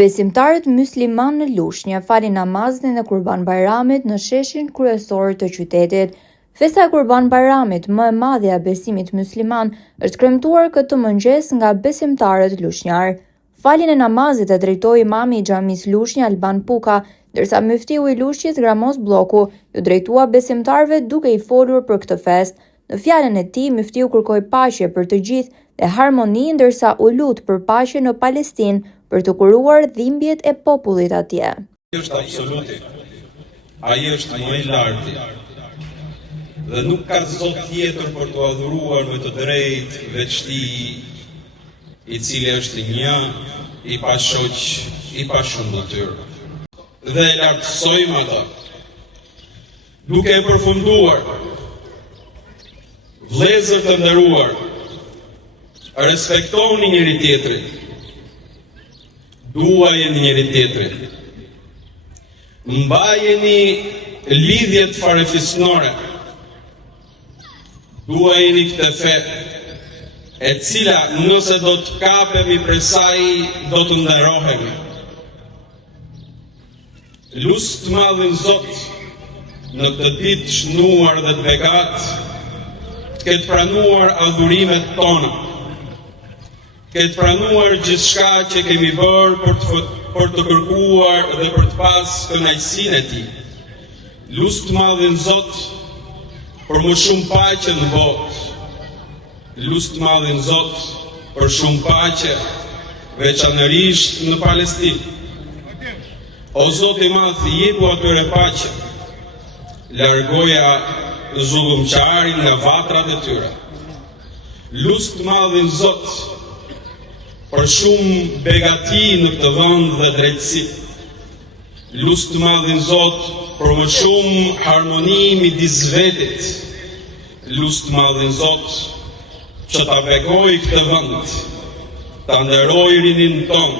Besimtarët musliman në Lushnjë falin namazin e Kurban Bayramit në sheshin kryesor të qytetit. Festa e Kurban Bayramit, më e madhe e besimit musliman, është kremtuar këtë mëngjes nga besimtarët lushnjar. Faljen e namazit e drejtoi imami i xhamisë Lushnjë Alban Puka, ndërsa muftiu i Lushnjës Gramos Blloku ju drejtua besimtarëve duke i folur për këtë festë. Në fjalën e tij, muftiu kërkoi paqe për të gjithë dhe harmoni, ndërsa u lut për paqe në Palestinë për të kuruar dhimbjet e popullit atje. Ai është absoluti. Ai është më i larti. Dhe nuk ka zot tjetër për të adhuruar me të drejtë veç Tij, i cili është një, i pashoq, i pashëndëtyr. Dhe e lartësojmë ata, duke e përfunduar, vëllezër të nderuar, respektoni njëri tjetrin, duajeni njëri tjetrin, mbajeni lidhjet farefisnore, duajeni këtë fe, e cila nëse do të kapemi prej saj, do të nderohemi. Lusë të madhin Zot në këtë ditë shënuar dhe të begat, të ketë pranuar adhurimet tona, ketë pranuar gjithçka që kemi bërë për të kërkuar dhe për të pas kënaqësinë e Tij. Lusë të madhin Zot për më shumë paqe në botë. Lusë të madhin Zot për shumë paqe, veçanërisht në Palestinë. O Zot i madh, jepu atyre paqe, largoja zullumqarin nga vatrat e tyre. Lusë të madhin Zot për shumë begati në këtë vend dhe drejtësi. Lusë të madhin Zot për më shumë harmoni midis vetit. Lusë të madhin Zot që ta bekoj këtë vend, ta nderoj rinin ton,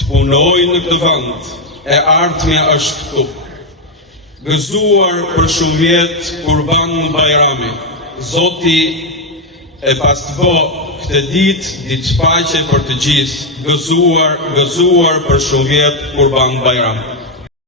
të punoj në këtë vend, e ardhmja është këtu. Gëzuar për shumë vjet Kurban Bayrami, Zoti e pas të bë këtë ditë paqe për të gjithë, gëzuar për shumë vjet Kurban Bayram.